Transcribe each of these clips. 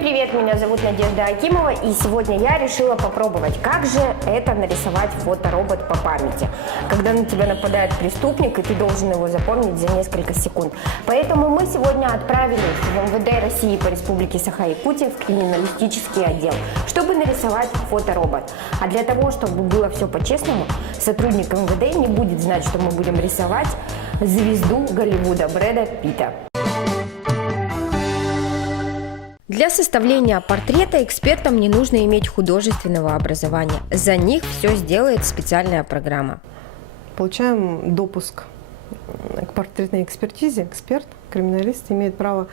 привет, меня зовут Надежда Акимова, и сегодня я решила попробовать, как же это нарисовать фоторобот по памяти, когда на тебя нападает преступник, и ты должен его запомнить за несколько секунд. Поэтому мы сегодня отправились в МВД России по Республике Саха-Якутия в криминалистический отдел, чтобы нарисовать фоторобот. А для того, чтобы было все по-честному, сотрудник МВД не будет знать, что мы будем рисовать звезду Голливуда Брэда Питта. Для составления портрета экспертам не нужно иметь художественного образования. За них все сделает специальная программа. Получаем допуск к портретной экспертизе. Эксперт, криминалист имеет право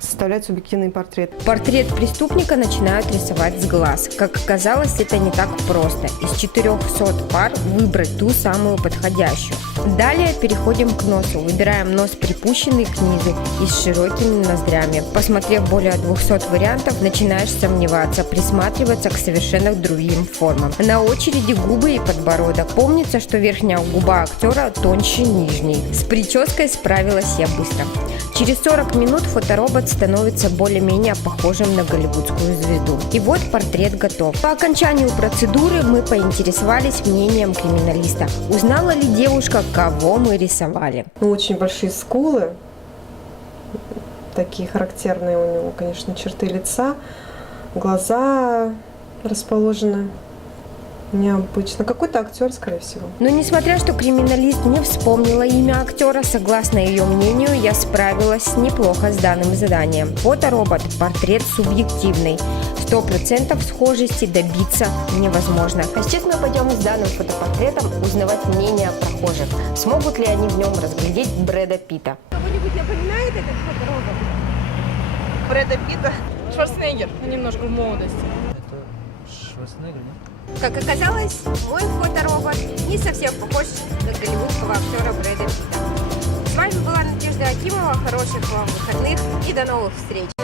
составлять субъективный портрет. Портрет преступника начинают рисовать с глаз. Как оказалось, это не так просто. Из 400 пар выбрать ту самую подходящую. Далее переходим к носу. Выбираем нос припущенный к низу и с широкими ноздрями. Посмотрев более 200 вариантов, начинаешь сомневаться, присматриваться к совершенно другим формам. На очереди губы и подбородок. Помнится, что верхняя губа актера тоньше нижней. С прической справилась я быстро. Через 40 минут фоторобот становится более-менее похожим на голливудскую звезду. И вот портрет готов. По окончанию процедуры мы поинтересовались мнением криминалиста. Узнала ли девушка, кого мы рисовали? Очень большие скулы, такие характерные у него, конечно, черты лица, глаза расположены необычно. Какой-то актер, скорее всего. Но несмотря, что криминалист не вспомнила имя актера, согласно ее мнению, я справилась неплохо с данным заданием. Фоторобот, портрет субъективный. 100% схожести добиться невозможно. А сейчас мы пойдем с данным фотопортретом узнавать мнение прохожих. Смогут ли они в нем разглядеть Брэда Питта? Кого-нибудь напоминает этот фоторобот? Брэда Питта? Шварценеггер, немножко в молодости. Это Шварценеггер, нет? Как оказалось, мой фоторобот не совсем похож на голливудского актера Брэда Питта. С вами была Надежда Акимова. Хороших вам выходных и до новых встреч!